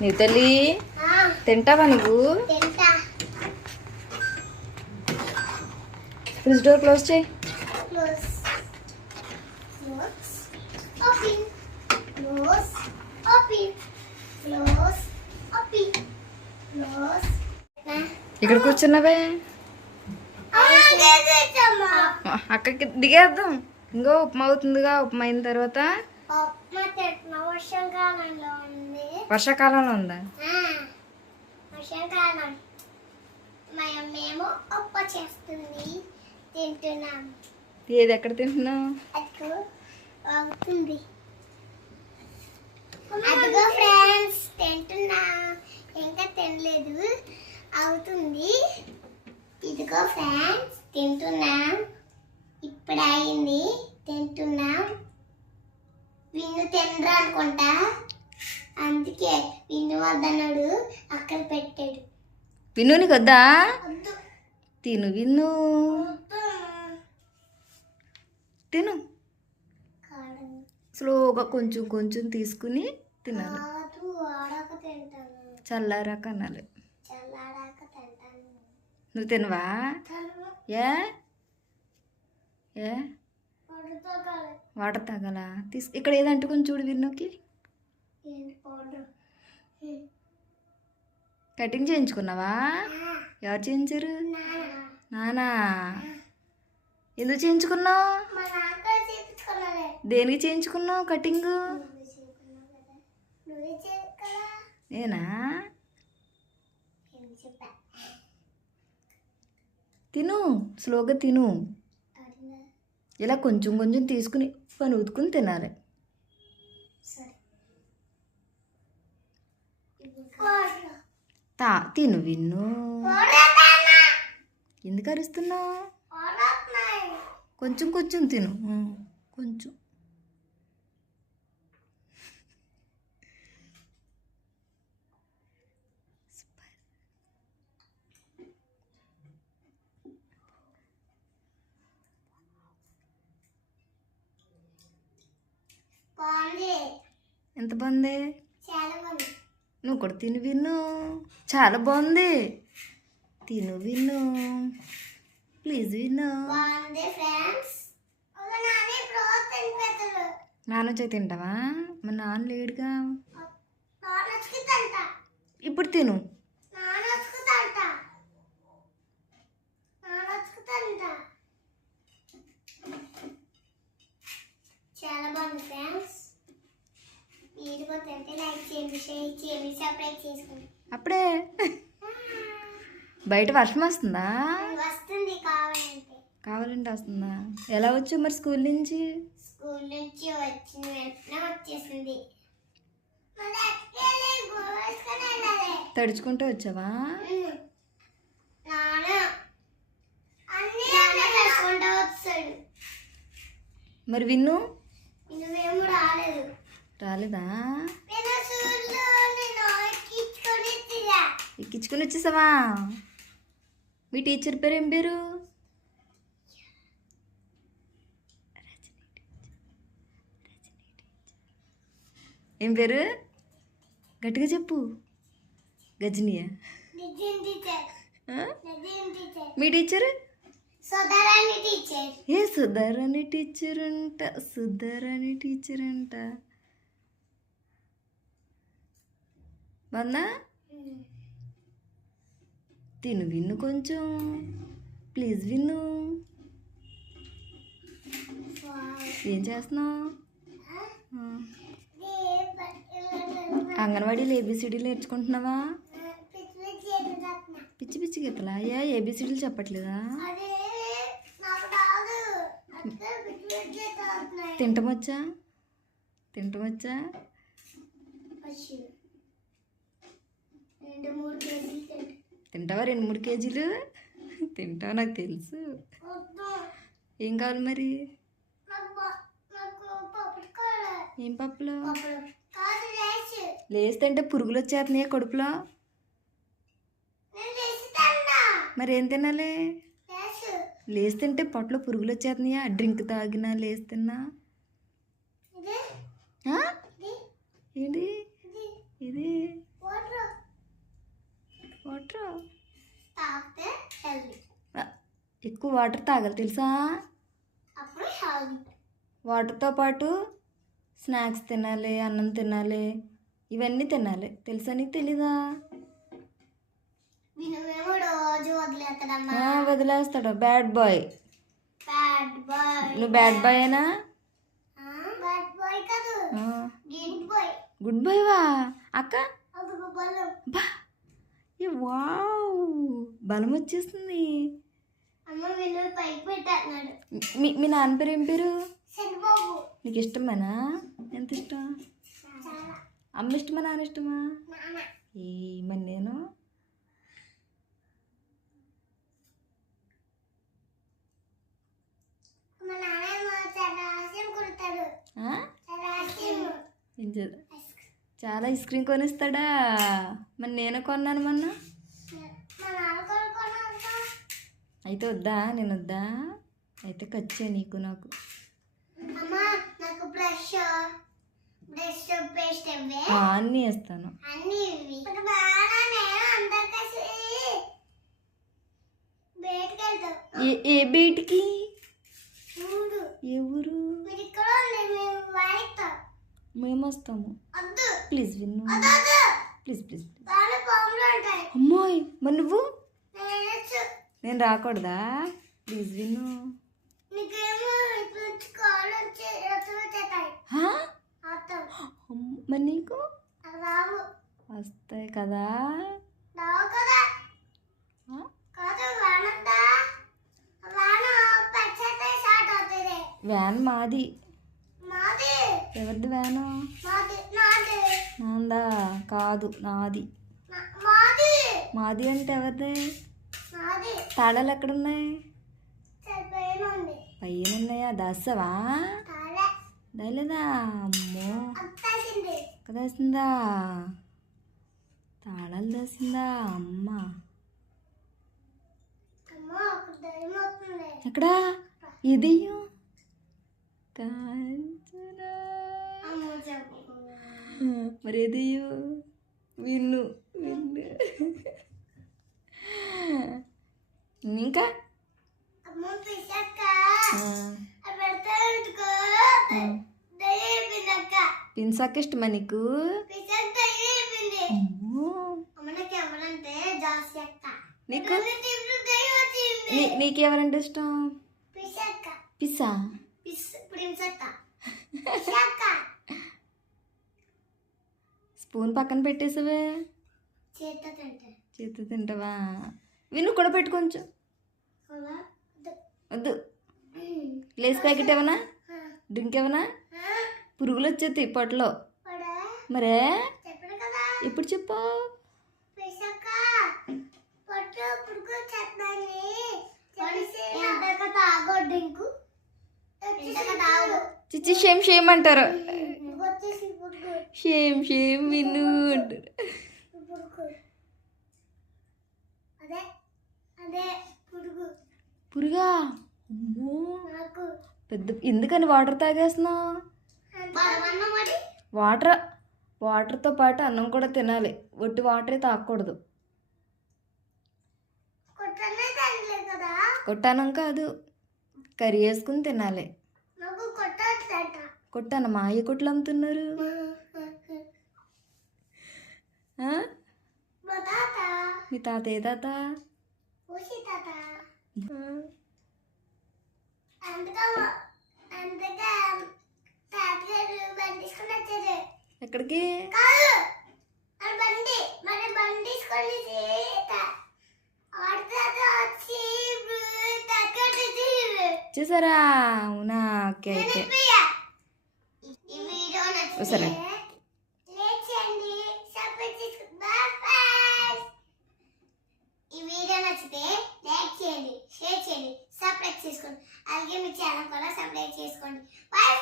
నీ తల్లి తింటావా నువ్వు? ఫ్రిడ్జ్ డోర్ క్లోజ్ చేయి. ఇక్కడ కూర్చున్నావే, అక్కడికి దిగేద్దాం. ఇంకో ఉప్మా అవుతుందిగా, ఉప్మా అయిన తర్వాత వర్షాకాలంలో ఉందా? వర్షాకాలం మేము ఉప్ప చేస్తుంది తింటున్నాం. ఏది ఎక్కడ తింటున్నావు? అవుతుంది అదిగో ఫ్రెండ్స్, తింటున్నా. ఇంకా తినలేదు, అవుతుంది. ఇదిగో ఫ్రెండ్స్, తింటున్నాం. ఇప్పుడు అయింది, తింటున్నాం. విన్ను తినరా అనుకుంటా, అందుకే విన్ను వద్దన్నాడు, అక్కడ పెట్టాడు. విన్ను నీకు వద్దా? తిను విన్ను, తిను. స్లోగా కొంచెం కొంచెం తీసుకుని తినాలి. చల్లారాక అనాలి. నువ్వు తినవా? ఏ ఏ వాటర్ తాగాల? ఇక్కడ ఏదంటే కొంచెం చూడు విన్నుకి. కటింగ్ చేయించుకున్నావా? ఎవరు చేయించారు? నానా. ఎందుకు చేయించుకున్నావు? దేనికి చేయించుకున్నావు కటింగ్? నేనా? తిను, స్లోగా తిను. ఇలా కొంచెం కొంచెం తీసుకుని పని ఉతుకుని తినాలి. తిను విన్ను. ఎందుకు అరుస్తున్నావు? కొంచెం కొంచెం తిను, కొంచెం. ఎంత బాగుంది? నువ్వు కూడా తిను విన్ను. చాలా బాగుంది, తిను విన్ను. ప్లీజ్ విన్ను. నాన్న వచ్చి తింటావా? మరి నాన్న లేడుగా. ఇప్పుడు తిను. చాలా బాగుంది ఫ్రెండ్స్. మీరు కూడా తింటే లైక్ చేయండి, షేర్ చేయండి, సబ్స్క్రైబ్ చేసుకోండి. అప్పుడే బయట వర్షం వస్తుందా? వస్తుంది, కావాలంటే వస్తుందా? ఎలా వచ్చావు మరి స్కూల్ నుంచి? స్కూల్ నుంచి వచ్చిన వెంటనే వచ్చేసింది. తడుచుకుంటూ వచ్చావా? మరి విన్ను రాలేదా? ఎక్కించుకొని వచ్చేసావా? మీ టీచర్ పేరు ఏం పేరు? ఏం పేరు? గట్టిగా చెప్పు. గజనియా? మీ టీచర్? ఏ సుధారాణి టీచర్ అంట, సుధారాణి టీచర్ అంట. బాగుందా? తిను విన్ను కొంచెం, ప్లీజ్ విన్ను. ఏం చేస్తున్నావు? అంగన్వాడీలో ఏబిసిడీలు నేర్చుకుంటున్నావా? పిచ్చి పిచ్చి గీతలా? ఏబిసిడీలు చెప్పట్లేదా? తింటమొచ్చా? తింటమొచ్చా? తింటావా? 2-3 కేజీలు తింటావా? నాకు తెలుసు. ఏం కావాలి మరి? ఏం పప్పులు? లేస్తే అంటే పురుగులు వచ్చేస్తున్నాయా కడుపులో? మరి ఏం తినాలి? లేస్తుంటే పొట్టలో పురుగులు వచ్చేస్తున్నాయా? డ్రింక్ తాగినా లేస్తున్నా? ఏంటి ఇది? వాటర్ తాగితే హెల్దీ. ఎక్కువ వాటర్ తాగాలి తెలుసా. అప్పుడు హెల్దీ. వాటర్తో పాటు స్నాక్స్ తినాలి, అన్నం తినాలి, ఇవన్నీ తినాలి. తెలుసా నీకు తెలీదా? నువ్వేమో రోజు వదిలేస్తాడమ్మా. వదిలేస్తాడు బ్యాడ్ బాయ్. Bad boy. నువ్వు బ్యాడ్ బాయ్ అయినా? బ్యాడ్ బాయ్ కాదు, గుడ్ బాయ్. గుడ్ బాయ్ వా అక్క? అదుగో బలం. బా ఏ వావ్, బలం వచ్చేస్తుంది. అమ్మ వీళ్ళు పైకి పెట్టేస్తున్నాడు. మీ నాన్న పేరు ఏం పేరు? చంద్రబాబు. నీకు ఇష్టమేనా? ఎంత ఇష్టం? చాలా. అమ్మ ఇష్టమా నాన్న ఇష్టమా? నాన్న. మరి నేను మా నాన్న చాలా ఆశయం కొడతాడు. చాలా ఆశయం. ఏం చేద్దాం, చాలా ఐస్ క్రీమ్ కొనిస్తాడా? మరి నేను కొన్నాను మొన్న. మా నాన్న కొనుక్కున్నాక అయితే వద్దా? నేను వద్దా? అయితే ఖర్చే నీకు నాకు. అమ్మా నాకు బ్రష్ పేస్ట్ ఇవ్వే. అన్నీ వేస్తాను. అన్నీ ఇవి. ఒక బాగా నేను అందరు కలిసి బయటికి వెళ్తాం. ఏ బయటికి? చూడు. ఏ ఊరు? మీరు ఇక్కడ ఉండి మేము వాయిస్తాం. మేము వస్తాము. వద్దు. ప్లీజ్ విన్ను. వద్దు. Please please. దాని పాములు ఉంటాయి. అమ్మాయి మరి నువ్వు? నేను నేను రాకూడదా? ప్లీజ్ విన్ను. నీకేమో ఇట్లా నుంచి కాళ్ళు వచ్చి వచ్చేస్తాయి. అర్థం. మరి నీకు రావు. వస్తాయి కదా? రావు కదా. కాదు వానంతా వాన పచ్చతే స్టార్ట్ అవుతుంది. వ్యాన్ మాది. మాది. ఎవరిది వ్యాను? మాది. నాది. నాందా? కాదు నాది. మాది. మాది అంటే ఎవరిది? నాది. తాళాలు ఎక్కడున్నాయి? పైన ఉంది. పైన ఉన్నాయా? దాసావా? తాళే. దాలేదా? అమ్మో అత్తాసింది. దాసిందా? తాళాలు దాసిందా అమ్మ? అమ్మ ఒక దయ్యం అవుతుంది. ఎక్కడా? ఇది కాంచనా. అమ్మ చెప్పు. మరి ఏదయ్యో? విన్ను విన్ను. ఇంకా అమ్మ పిసక్క పెడతా ఉంటుకో. దయ్యం అయిపోయింది అక్క. పిన్సాక్ ఇష్టమా నీకు? పిసక్ దయ్యం అయిపోయింది. అమ్మో. అమ్మ నాకు ఎవరంటే జాసి అక్క. నీకు? దయ్యం వచ్చింది. నీకెవరంటే ఇష్టం? పిసక్క. పిస్సా? ప్రిన్స్ అక్క. పిసక్క. స్పూన్ పక్కన పెట్టేసావే. చేత్తో తింటా. చేతి తింటావా? విన్ను కూడా పెట్టు కొంచెం. అలా వద్దు. లేస్ ప్యాకెట్ ఏమన్నా? డ్రింక్ ఏమన్నా? పురుగులు వచ్చేది పొట్టలో. మరే చెప్పడు కదా. ఎప్పుడు చెప్పు? పిసక్క పొట్టు పురుగు చెప్తాని తెలిసి ఎంతక తాగో డ్రింక్. ఎంతక తాగు. చిచ్చి షేమ్ షేమ్ అంటారు. వచ్చేసి పురుగు. షేమ్ షేమ్ విన్ను అంటారు. పురుగు. అదే అదే పురుగు. పురుగా? అమ్మో నాకు పెద్ద. ఎందుకని వాటర్ తాగేస్తున్నావు? బలవన్నం మరి. వాటర్తో పాటు అన్నం కూడా తినాలి. ఒట్టి వాటరే తాగకూడదు. కొట్టనే తినలే కదా. కొట్టానం కాదు, కర్రీ వేసుకుని తినాలి. నాకు కొట్టట్లేట. కొట్టానమ్మా? ఏ కొట్లు అమ్ముతున్నారు? మా తాత. మీ తాత ఏ తాత? ఊసి తాత. అందుకే తాతగారు బండి తీసుకొని వచ్చారు. ఎక్కడికి? కాదు అది బండి. మరి బండి తీసుకొని వచ్చి చూసారా? అవునా? ఓకే అయితే ఈ వీడియో సరే. లైక్ చేయండి, సబ్స్క్రైబ్ చేసుకోండి. బాయ్. ఈ వీడియో నచ్చితే లైక్ చేయండి, షేర్ చేయండి, సబ్స్క్రైబ్ చేసుకోండి. అలాగే మీ ఛానల్ కూడా సబ్స్క్రైబ్ చేసుకోండి. బాయ్.